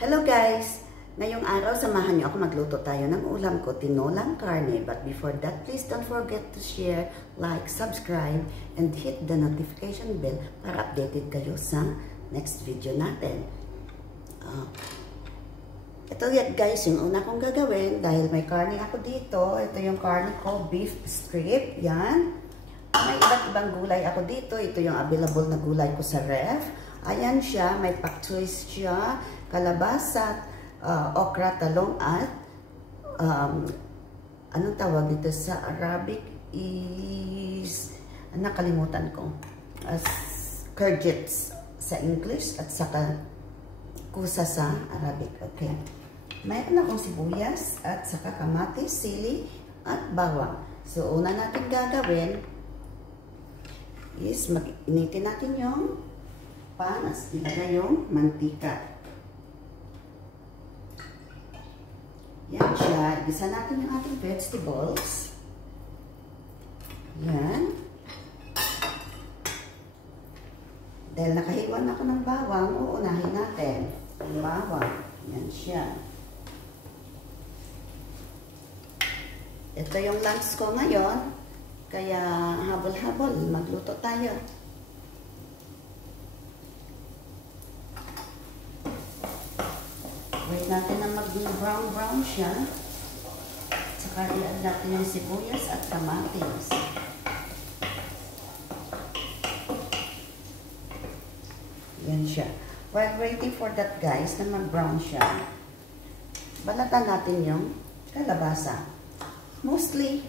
Hello guys! Ngayong araw, samahan niyo ako magluto tayo ng ulam ko, tinolang karne. But before that, please don't forget to share, like, subscribe, and hit the notification bell para updated kayo sa next video natin. Ito yan guys, yung una kong gagawin dahil may karne ako dito. Ito yung karne ko, beef strip. Yan. May iba't ibang gulay ako dito. Ito yung available na gulay ko sa ref. Ayan siya, may pak choice siya, kalabasa, okra, talong at anong tawag dito sa Arabic is nakalimutan ko. Courgettes sa English at saka kusa sa Arabic. Okay. Mayroon akong sibuyas at saka kamatis, sili at bawang. So una natin gagawin is initin natin yung panas, ilagay yung mantika. Yan siya. Igisa natin yung ating vegetables. Yan. Dahil nakahiwan ako ng bawang, uunahin natin ang bawang. Yan siya. Ito yung lunch ko ngayon. Kaya habol-habol, magluto tayo. Wait natin na mag-brown siya. Saka i-add natin yung sibuyas at kamatis. Yan siya. While waiting for that guys, na mag-brown siya, balatan natin yung kalabasa. Mostly,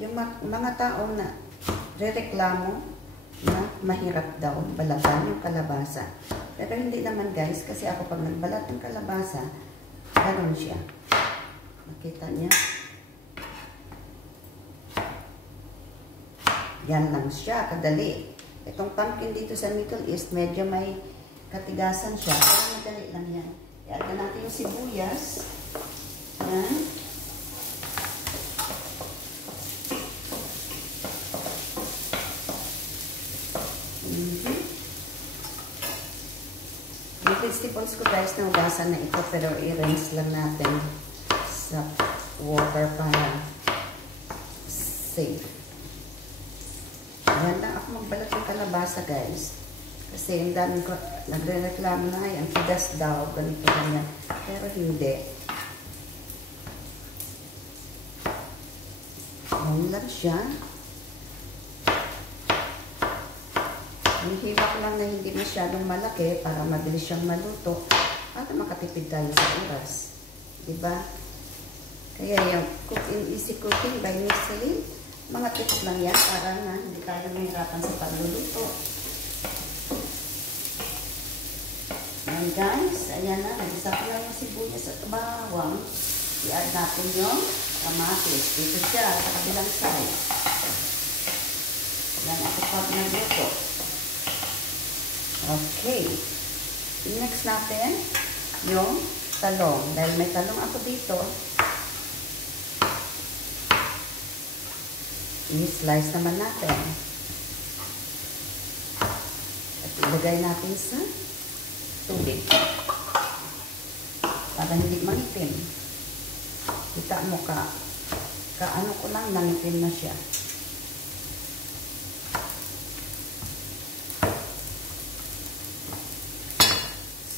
yung mga taong na rereklamo na mahirap daw balatan yung kalabasa. Pero hindi naman guys, kasi ako pag nagbalat ng kalabasa, gano'n siya. Makita niya. Yan lang siya, kadali. Itong pumpkin dito sa Middle East, medyo may katigasan siya. Pero madali lang yan. I-add natin yung sibuyas. Yan. Yung vegetables ko guys, naugasan na ito, pero i-rinse lang natin sa water para safe. Ayan lang ako magbalat ng kalabasa guys. Kasi yung dami ko, nagre-reklamo na ay ang tigas daw, ganito ganyan. Pero hindi. Ayan lang siya. Hihila ko lang na hindi masyadong malaki para mabilis siyang maluto at makatipid tayo sa oras. Diba? Kaya yung easy cooking by Ms. Selen, mga tips lang yan para na hindi tayo mahirapan sa pagluluto. Ayan guys, ayan na. Nagisa ko lang yung sibuyas at bawang. I-add natin yung kamatis. Dito siya sa kabilang side. Ayan ako pag nagluto. Okay. Next natin yung talong. Dahil may talong ako dito, i-slice naman natin. At ilagay natin sa tubig. Para hindi mangitim. Kita mo ano ko lang, nangitim na siya.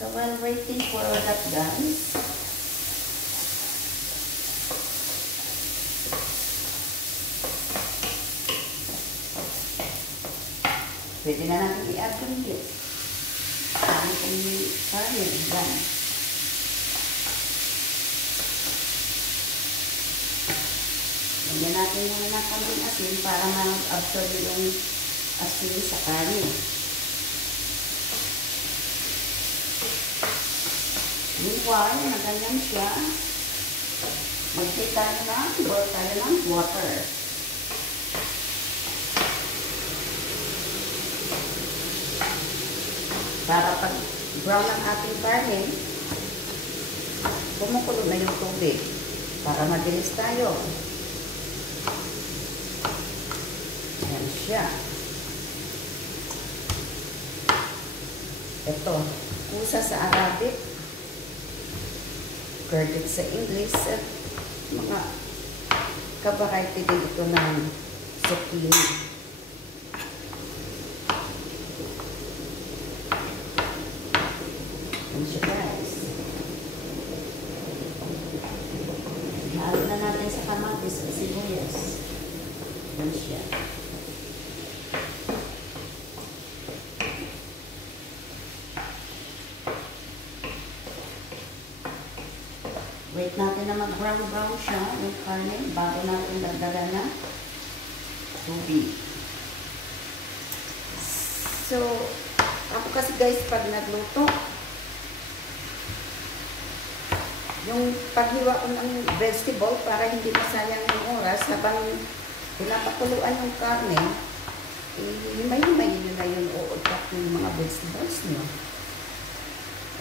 So while waiting for that guys, pwede na natin i-add yung dip. Ano kung karne, yan. Lagyan natin muna ng konting asin para ma-absorb yung asin sa karne. Meanwhile, na ganyan siya, mag-take tayo boil tayo ng water. Para pag brown ang ating karne, kumukulo na yung tubig. Para mabilis tayo. Ayan siya. Ito. kusa sa Arabic, curd sa English, at mga ka-variety din ito ng zucchini. Yan siya guys. Halo na natin sa kamatis at sibuyas. Yan siya. Wait natin na mag-brown siya yung karne bago natin dagdagan na tubig. So, ako kasi guys, pag nagluto, yung paghiwa ko ng vegetable para hindi masayang yung oras habang pinapakuluan yung karne, himay-himay nyo na yung uudpak ng mga vegetables nyo.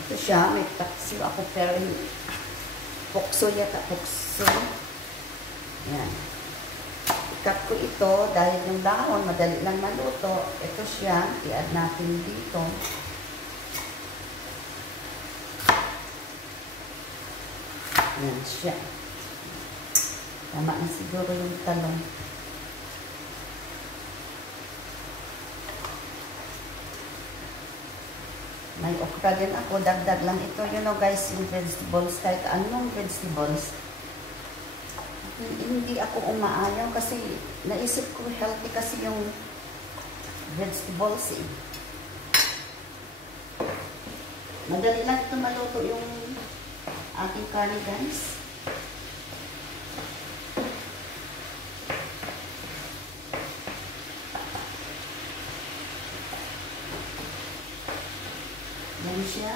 Ito siya, may taksiw ako pero pukso yata, pukso. Yan. Ikat ko ito dahil yung dahon, madali lang maluto. Ito siya, i-add natin dito. Yan siya. Tama na siguro yung talong. May okra din ako, dagdag lang ito. You know guys, yung vegetables, kahit anong vegetables, hindi ako umaayaw kasi naisip ko healthy kasi yung vegetables eh. Madali lang ito maluto yung ating karne guys. Yan siya.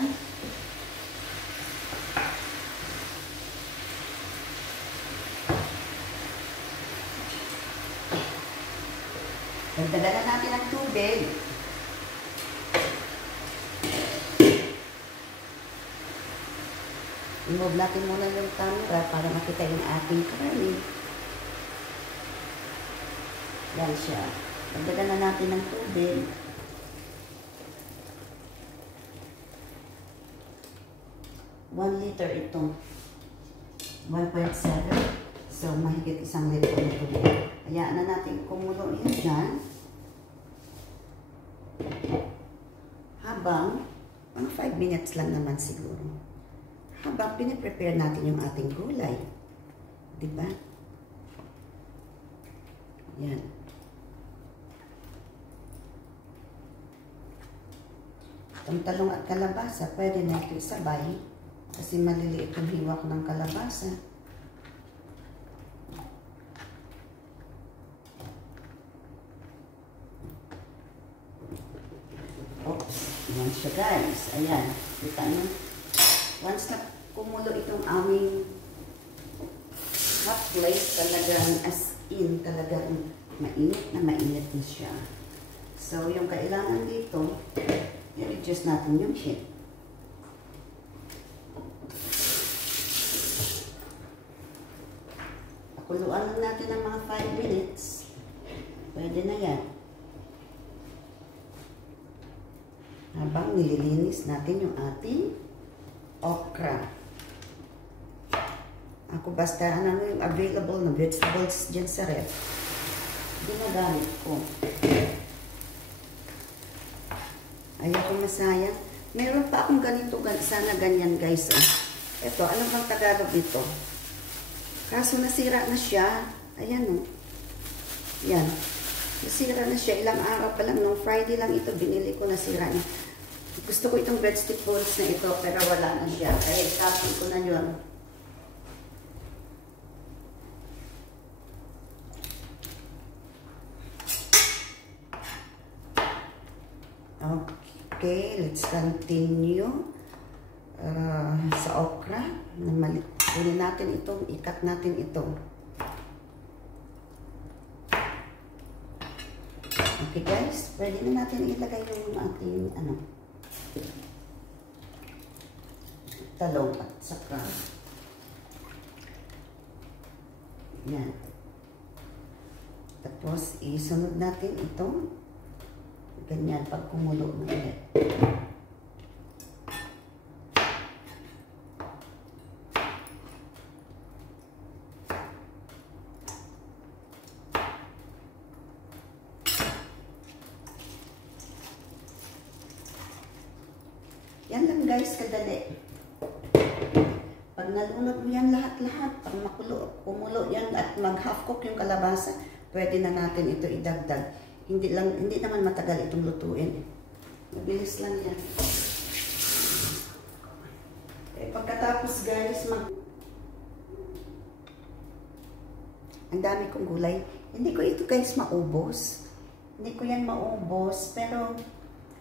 Dagdagan na natin ang tubig. I-move natin muna yung camera para makita yung ating karne. Yan siya. Dagdagan na natin ng tubig. 1 liter ito. 1.7. So, mahigit 1 liter na tubig. Hayaan na natin kumulo yun dyan. Habang, mga 5 minutes lang naman siguro. Habang piniprepare natin yung ating gulay. Diba? Yan. Itong talong at kalabasa, pwede na ito isabay. Kasi maliliit yung hiwa ko ng kalabasa. Oops. Yan siya guys. Ayan. Kita nyo. Once na kumulo itong aming hot plate, talagang as in, talagang mainit na siya. So, yung kailangan dito, i-adjust natin yung heat. Pakuluan lang natin ng mga 5 minutes. Pwede na yan. Habang nililinis natin yung ating okra. Ako basta ano yung available na vegetables dyan sa ref, ginagamit ko. Ayaw ko masayang. Meron pa akong ganito, sana ganyan guys. Ito, ano bang Tagalog dito? Kaso nasira na siya. Ayan o. Yan. Nasira na siya. Ilang araw pa lang. Nung Friday lang ito, binili ko, nasira na. Gusto ko itong vegetables na ito, pero wala na siya. Kaya itapon ko na yun. Okay, let's continue sa okra. Kunin natin itong, ikat natin ito. Okay guys, pwede na natin ilagay yung ating talong at saka yan. Tapos isunod natin ito ganyan pag kumulo na ulit. Yan lang guys, kadali. Pag nalunod mo yan lahat-lahat, pag kumulo yan at mag-half cook yung kalabasa, pwede na natin ito idagdag. Hindi naman matagal itong lutuin. Mabilis lang yan. Pagkatapos guys, ang dami kong gulay. Hindi ko ito guys maubos. Hindi ko yan maubos, pero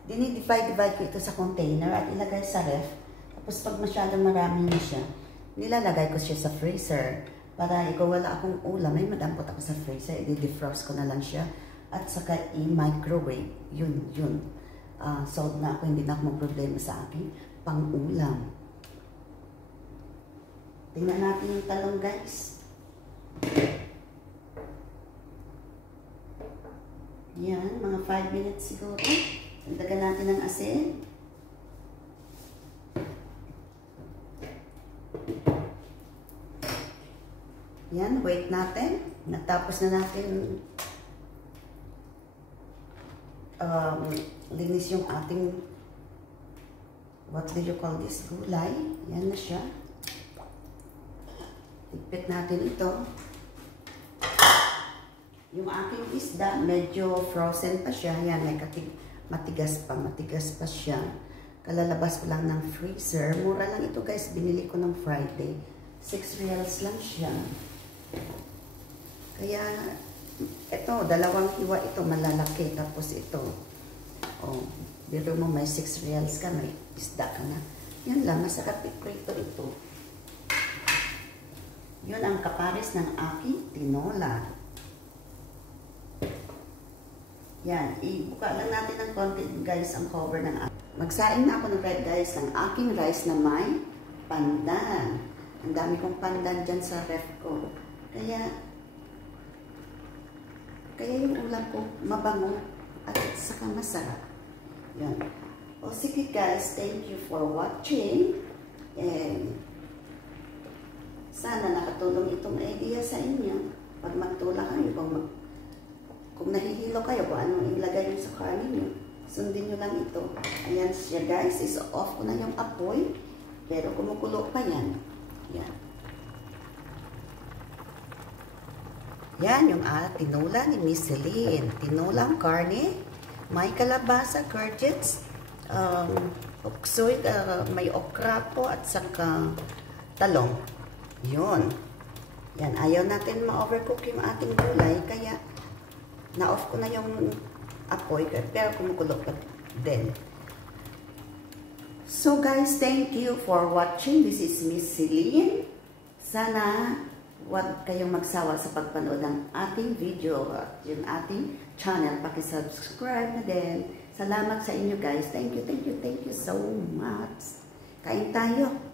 dinidivide ko ito sa container at ilagay sa ref. Tapos pag masyadong marami na siya, nilalagay ko siya sa freezer. Para ikaw wala akong ulam, may madampot ako sa freezer, i-defrost ko na lang siya. At saka i-microwave. Yun. Solve na ako, hindi na ako mag-problema sa aking pang-ulam. Tingnan natin yung talong guys. Yan, mga 5 minutes siguro. Dagdagan natin ng asin. Yan, wait natin. Natapos na natin linis yung ating, what do you call this, gulay. Yan na siya. Ipit natin ito. Yung aking isda, medyo frozen pa siya. Yan, may matigas pa siya. Kalalabas ko lang ng freezer. Mura lang ito guys, binili ko ng Friday. 6 reals lang siya. Kaya, ito, dalawang hiwa ito, malalaki. Tapos ito, oh, biro mo may 6 reals ka, may isda ka na. Yan lang, masarap iprito ito. Yun ang kapares ng aking tinola. Yan, ibuka lang natin ng konti guys ang cover ng aking. Magsaing na ako ng guys ng aking rice na may pandan. Ang dami kong pandan dyan sa ref ko. Kaya yung ulam ko mabango at saka masarap. Yan. O sige guys, thank you for watching. And sana nakatulong itong idea sa inyo. Pag magtula kayo, kung nahihilo kayo, kung anong ilagay nyo sa karne nyo, sundin nyo lang ito. Ayan siya guys, is off ko na yung apoy, pero kumukulo pa yan. Yan. Yan yung tinola ni Miss Celine. Tinolang karne, may kalabasa, courgettes, uksoy, may okra po at saka talong. Yun. Yan, ayaw natin ma-overcook yung ating gulay, kaya na-off ko na yung apoy, pero kumukulo pa din. So guys, thank you for watching. This is Miss Celine. Sana huwag kayong magsawa sa pagpanood ng ating video at yung ating channel. Paki-subscribe na din. Salamat sa inyo guys. Thank you so much. Kain tayo.